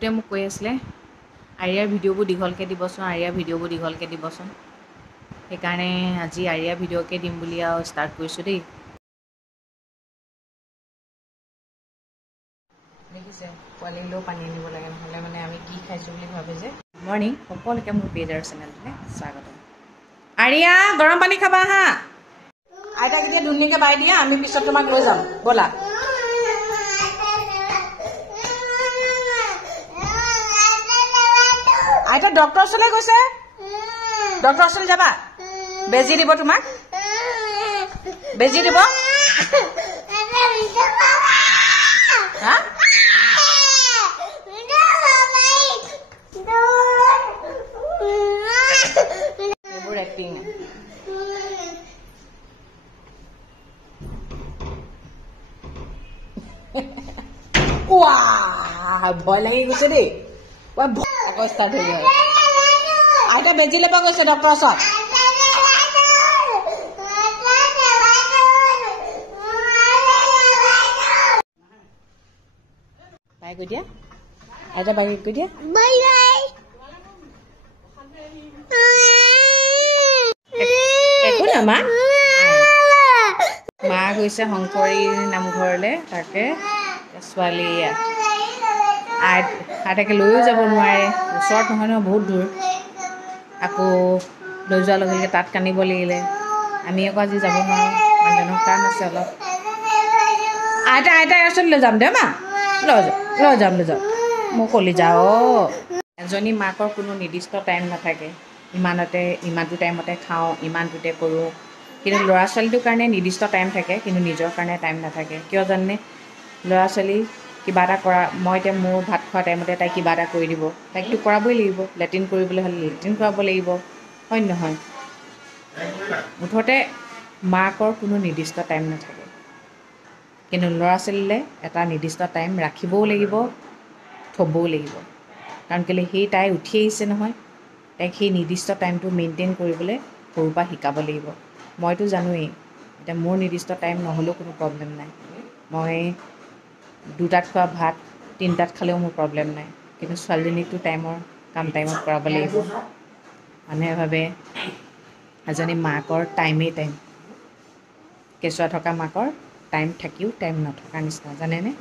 বহুতে মোক কৈ আছিলে আৰিয়াৰ ভিডিঅ'বোৰ দীঘলকৈ দিবচোন, আৰিয়াৰ ভিডিঅ'বোৰ দীঘলকৈ দিবচোন। সেইকাৰণে আজি আৰিয়া ভিডিঅ'কে দিম বুলি আৰু ষ্টাৰ্ট কৰিছোঁ দেই। দেখিছে পোৱালিলৈও পানী আনিব লাগে, নহ'লে মানে আমি কি খাইছোঁ বুলি ভাবে যে। গুড মৰ্ণিং সকলোকে মোৰ পেজাৰ চেনেলটোলৈ স্বাগতম। আৰিয়া গৰম পানী খাবা হা। আইতাক এতিয়া ধুনীয়াকৈ বাই দিয়া, আমি পিছত তোমাক লৈ যাম ব'লা। আইতা ডক্টৰ ওচৰলৈ গৈছে, ডক্টৰ ওচৰলৈ যাবা, বেজি দিব তোমাক, বেজি দিব। হা এইবোৰ এক্টিং ভয় লাগি গৈছে দেই, আকৌ ষ্টাৰ্ট হৈ গ'ল। আইতা বেজি ল'ব গৈছে ডক্টৰৰ ওচৰত। বাই কৈ দিয়া, আইতা বাই কৈ দিয়া। একো না মা, মা গৈছে শংকৰী নামঘৰলৈ, তাকে ছোৱালী আইতাকে লৈও যাব নোৱাৰে, ওচৰত নহয় নহয় বহুত দূৰ। আকৌ লৈ যোৱাৰ লগে লগে তাত কান্দিব লাগিলে, আমি আকৌ আজি যাব নোৱাৰোঁ, মানুহজনৰ কাম আছে অলপ। আইতাই ওচৰত লৈ যাম দে মা, লৈ যাম মই কলি যাওঁ। এজনী মাকৰ কোনো নিৰ্দিষ্ট টাইম নাথাকে, ইমানটো টাইমতে খাওঁ, ইমানটোতে কৰোঁ। কিন্তু ল'ৰা ছোৱালীটোৰ কাৰণে নিৰ্দিষ্ট টাইম থাকে, কিন্তু নিজৰ কাৰণে টাইম নাথাকে। কিয় জানেনে? ল'ৰা ছোৱালী কিবা এটা কৰা, মই এতিয়া মোৰ ভাত খোৱা টাইমতে তাইক কিবা এটা কৰি দিব, তাইকতো কৰাবই লাগিব। লেট্ৰিন কৰিবলৈ হ'লে লেট্ৰিন কৰাব লাগিব, হয় নহয়? মুঠতে মাকৰ কোনো নিৰ্দিষ্ট টাইম নাথাকে, কিন্তু ল'ৰা ছোৱালীলৈ এটা নিৰ্দিষ্ট টাইম ৰাখিবও লাগিব, থ'বও লাগিব। কাৰণ কেলৈ সেই তাই উঠি আহিছে নহয়, তাইক সেই নিৰ্দিষ্ট টাইমটো মেইনটেইন কৰিবলৈ সৰুৰ পৰা শিকাব লাগিব। মইতো জানোৱেই, এতিয়া মোৰ নিৰ্দিষ্ট টাইম নহ'লেও কোনো প্ৰব্লেম নাই। মই 2টাত খোৱা ভাত 3টাত খালেও মোৰ প্ৰব্লেম নাই, কিন্তু ছোৱালীজনীকতো কাম টাইমত কৰাব লাগিব। মানুহে ভাবে এজনী মাকৰ টাইমেই টাইম, কেঁচুৱা থকা মাকৰ টাইম থাকিও টাইম নথকাৰ নিচিনা, জানেনে?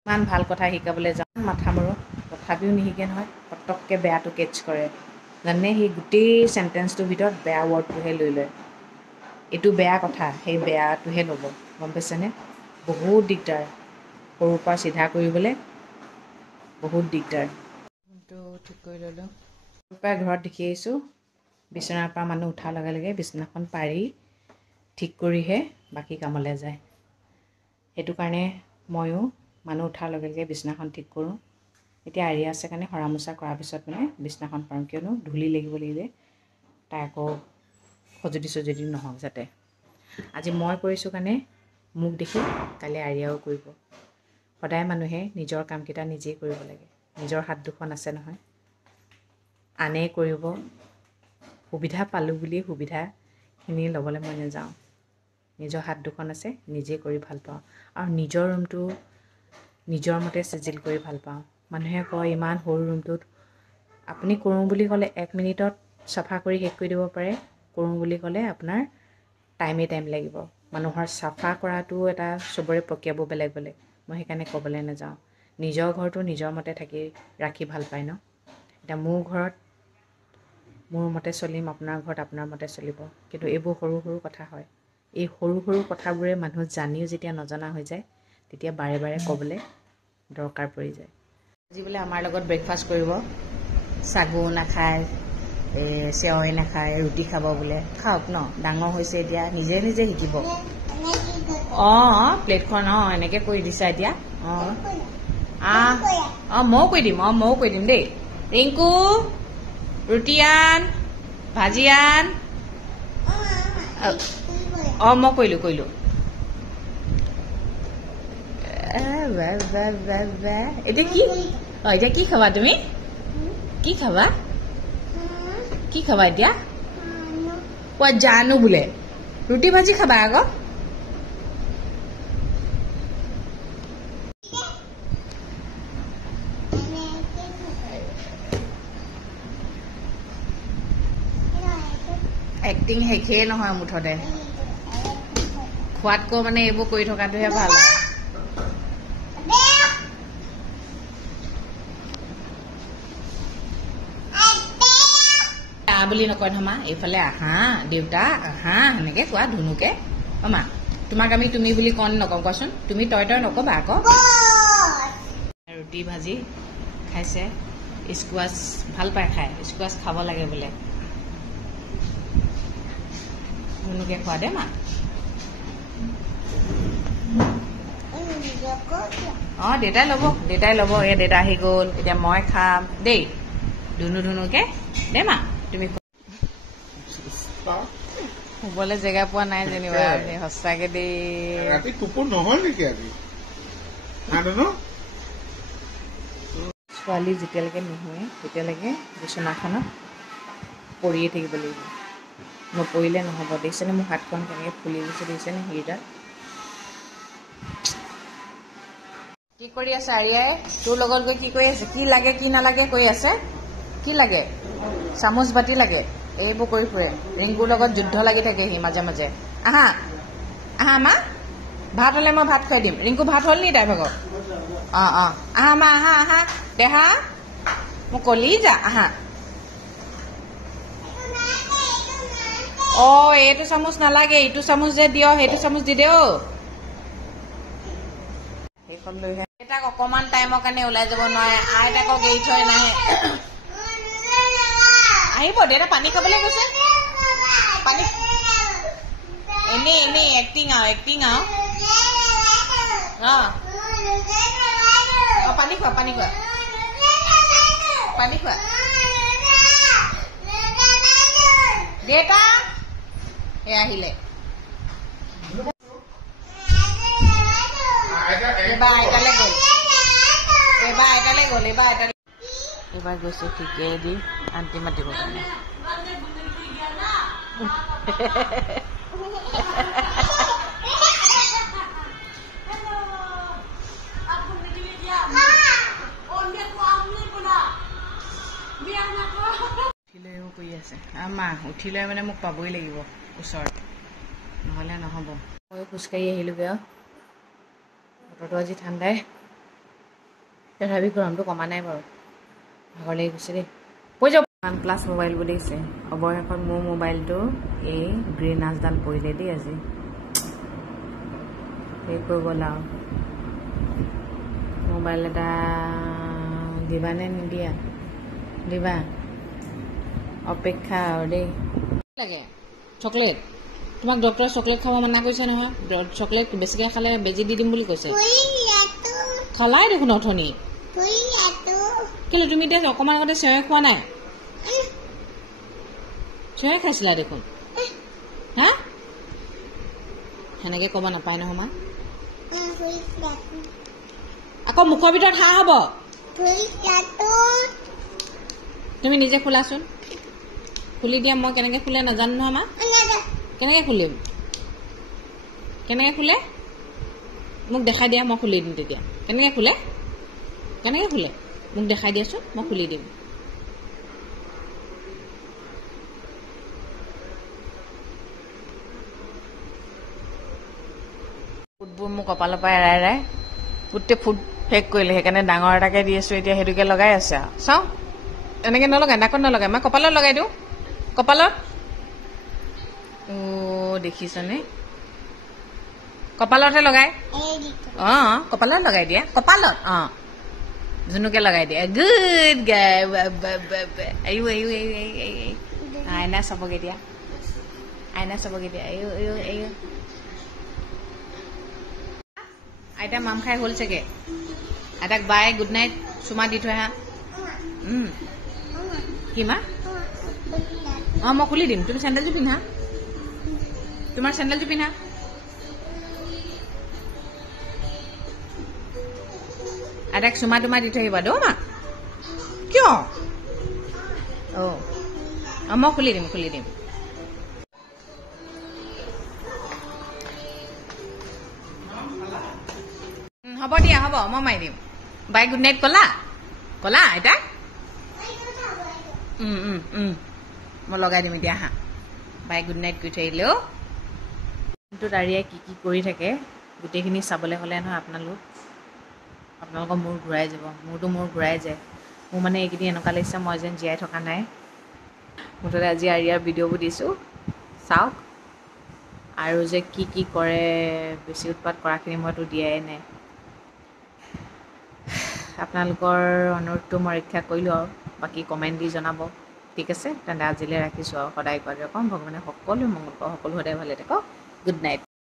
ইমান ভাল কথা শিকাবলৈ যাওঁ, মাথা মাৰোঁ, তথাপিও নিশিকে নহয়, পটককৈ বেয়াটো কেটছ কৰে। জানে সেই গোটেই চেণ্টেঞ্চটোৰ ভিতৰত বেয়া ৱৰ্ডটোহে লৈ লয়। এইটো বেয়া কথা, সেই বেয়াটোহে ল'ব, গম পাইছেনে? বহুত দিগদাৰ, সৰুৰ পৰা চিধা কৰিবলৈ বহুত দিগদাৰ। ফোনটো ঠিক কৰি ল'লোঁ। সৰুৰ পৰাই ঘৰত দেখি আহিছোঁ, বিচনাৰ পৰা মানুহ উঠাৰ লগে লগে বিচনাখন পাৰি ঠিক কৰিহে বাকী কামলৈ যায়। সেইটো কাৰণে ময়ো মানুহ উঠাৰ লগে লগে বিচনাখন ঠিক কৰোঁ। এতিয়া আৰিয়া আছে কাৰণে সৰা মোচা কৰাৰ পিছত মানে বিচনাখন পাৰোঁ, কিয়নো ধূলি লাগিব যে তাই আকৌ খজুতি নহওক যাতে। আজি মই কৰিছোঁ কাৰণে মোক দেখি কালি আৰিয়াও কৰিব। সদায় মানুহে নিজৰ কামকেইটা নিজেই কৰিব লাগে। নিজৰ হাত দুখন আছে নহয়, আনে কৰিব, সুবিধা পালোঁ বুলি সুবিধাখিনি ল'বলৈ মই নাযাওঁ। নিজৰ হাত দুখন আছে, নিজে কৰি ভাল পাওঁ, আৰু নিজৰ ৰুমটো নিজৰ মতে চিজিল কৰি ভাল পাওঁ। মানুহে কয় ইমান সৰু ৰুমটোত, আপুনি কৰোঁ বুলি ক'লে 1 মিনিটত চাফা কৰি শেষ কৰি দিব পাৰে, কৰোঁ বুলি ক'লে আপোনাৰ টাইম লাগিব। মানুহৰ চাফা কৰাটো এটা চবৰে প্ৰক্ৰিয়াবোৰ বেলেগ বেলেগ, মই সেইকাৰণে ক'বলৈ নাযাওঁ। নিজৰ ঘৰটো নিজৰ মতে ৰাখি ভাল পায় ন। এতিয়া মোৰ ঘৰত মোৰ মতে চলিম, আপোনাৰ ঘৰত আপোনাৰ মতে চলিব, কিন্তু এইবোৰ সৰু সৰু কথা হয়। এই সৰু সৰু কথাবোৰে মানুহ জানিও যেতিয়া নজনা হৈ যায়, তেতিয়া বাৰে বাৰে ক'বলৈ দৰকাৰ পৰি যায়। আজি বোলে আমাৰ লগত ব্ৰেকফাষ্ট কৰিব, চাগু নাখায়, চেৱৈ নাখায়, ৰুটি খাব বোলে। খাওক ন, ডাঙৰ হৈছে এতিয়া, নিজে নিজে শিকিব। প্লেটখন এনেকৈ কৰি দিছা এতিয়া। ময়ো কৰি দিম দেই। ৰিংকু ৰুটি আন, ভাজি আন। মই কৰিলোঁ। এতিয়া কি খাবা তুমি? কি খাবা এতিয়া? কোৱা জানো বোলে, ৰুটি ভাজি খাবা আকৌ। এক্টিং শেষেই নহয় মুঠতে খোৱাতকৈ মানে এইবোৰ কৰি থকাটোহে ভাল বুলি নকয় নহয় এইফালে আহা দেউতা আহা সেনেকে কোৱা ধুনুকে অমা তোমাক আমি তুমি বুলি কন নকওঁ কোৱাচোন তুমি তই তই নকবা আকৌ ৰুটি ভাজি খাইছে স্কোৱাছ ভাল পায় খাই স্কোৱাছ খাব লাগে বোলে ধুনুকে খোৱা দে মা দেউতাই ল'ব এই দেউতা আহি গ'ল এতিয়া মই খাম দেই ধুনুকে দে মা তুমি শুবলৈ জেগা পোৱা নাই যেনিবা সঁচাকে দেই ৰাতি টোপনি নহয় নেকি আজি ছোৱালী যেতিয়ালৈকে নহয় তেতিয়ালৈকে বিচনাখনত পৰিয়ে থাকিব লাগিব নপৰিলে নহ'ব দেখিছেনে মোৰ হাতখন কেনেকৈ ফুলি গৈছে দেখিছেনে হেৰিডাল কি কৰি আছে আৰিয়াই তোৰ লগত গৈ কি কৰি আছে কি লাগে কি নালাগে কৈ আছে কি লাগে চামুচ বাতি লাগে এইবোৰ কৰি ফুৰে ৰিংকুৰ লগত যুদ্ধ লাগি থাকে সি মাজে মাজে আহা আহা মা ভাত হ'লে মই ভাত খুৱাই দিম ৰিংকু ভাত হ'ল নি তাই ভাগৰ আহা মা আহা দেহা মোক কলি যা আহা এইটো চামুচ নালাগে ইটো চামুচ যে দিয় সেইটো চামুচ দি দে সেইখন লৈহে তাক অকণমান টাইমৰ কাৰণে ওলাই যাব নোৱাৰে আইতাকক এৰি থৈ নাহে আহিব দেউতা পানী খাবলৈ গৈছে পানী এনেই এক্টিং আৰু পানী খোৱা দেউতা এই আহিলে এইবাৰ গৈছে ঠিকে দি আন্টি মাতিব কাৰণে উঠিলৈও কৰি আছে মা উঠি লৈ মানে মোক পাবই লাগিব ওচৰত নহ'লে নহ'ব ময়ো খোজকাঢ়ি আহিলোগৈ আৰু বতৰটো আজি ঠাণ্ডাই তথাপি গৰমটো কমা নাই বাৰু ভাগৰ লাগি গৈছে দেই কৈ যাওক ওৱান প্লাছ মোবাইল বুলি দিছে অৱশেষত মোৰ মোবাইলটো এই গ্ৰীণ আজডাল পৰিলে দেই আজি সেই কৈ গ'ল আৰু মোবাইল এটা দিবা নে নিদিয়া দিবা অপেক্ষা আৰু দেই লাগে চকলেট তোমাক ডক্টৰে চকলেট খাব মানা কৰিছে নহয় চকলেট বেছিকৈ খালে বেজি দি দিম বুলি কৈছে খালাই দেখোন অথনি কেলৈ তুমি এতিয়া অকণমান আগতে চেৱাই খোৱা নাই চেৱাই খাইছিলা দেখোন হা সেনেকৈ ক'ব নাপায় নহয় মা আকৌ মুখৰ ভিতৰত হাঁহ হ'ব তুমি নিজে খোলাচোন খুলি দিয়া মই কেনেকৈ খোলে নাজানো নহয় মা কেনেকৈ খুলিম কেনেকৈ খোলে মোক দেখাই দিয়া মই খুলি দিম তেতিয়া কেনেকৈ খোলে মোক দেখাই দিয়াচোন মই খুলি দিম ফুটবোৰ মোৰ কপালৰ পৰা এৰাই গোটেই ফুট শেষ কৰিলে সেইকাৰণে ডাঙৰ এটাকে দি আছোঁ এতিয়া সেইটোকে লগাই আছে আৰু চাওঁ এনেকৈ নলগাই নাকত নলগাই মই কপালত লগাই দিওঁ কপালত দেখিছনে কপালতহে লগাই কপালত লগাই দিয়া কপালত জুনুকে লগাই দিয়া গুড গাই আইনা চাবগে দিয়া আইতা মাম খাই হ'ল চাগে আইতাক বাই গুড নাইট চুমা দি থৈ আহা কি মা মই খুলি দিম তুমি চেণ্ডেলযোৰ পিন্ধা তোমাৰ চেণ্ডেলযোৰ পিন্ধা আইতাক চুমা তোমাৰ দি থৈ আহিবা দেই মা কিয় মই খুলি দিম হ'ব দিয়া হ'ব মই মাৰি দিম বাই গুড নাইট ক'লা আইতাক মই লগাই দিম এতিয়া হা বাই গুড নাইট কৈ থৈ আহিলে অ' কিন্তু আৰিয়াই কি কৰি থাকে গোটেইখিনি চাবলৈ হ'লে নহয় আপোনালোকৰ মূৰ ঘূৰাই যাব মোৰতো মূৰ ঘূৰাই যায় মোৰ মানে এইকেইদিন এনেকুৱা লাগিছে মই যেন জীয়াই থকা নাই মুঠতে আজি আৰিয়াৰ ভিডিঅ'বোৰ দিছোঁ চাওক আৰু যে কি কৰে বেছি উৎপাত কৰাখিনি মইতো দিয়াই নাই আপোনালোকৰ অনুৰোধটো মই ৰক্ষা কৰিলোঁ আৰু বাকী কমেণ্ট দি জনাব ঠিক আছে তেন্তে আজিলৈ ৰাখিছোঁ আৰু সদায় কোৱাদৰে ক'ম ভগৱানে সকলোৱে মংগল কৰক সকলো সদায় ভালে থাকক গুড নাইট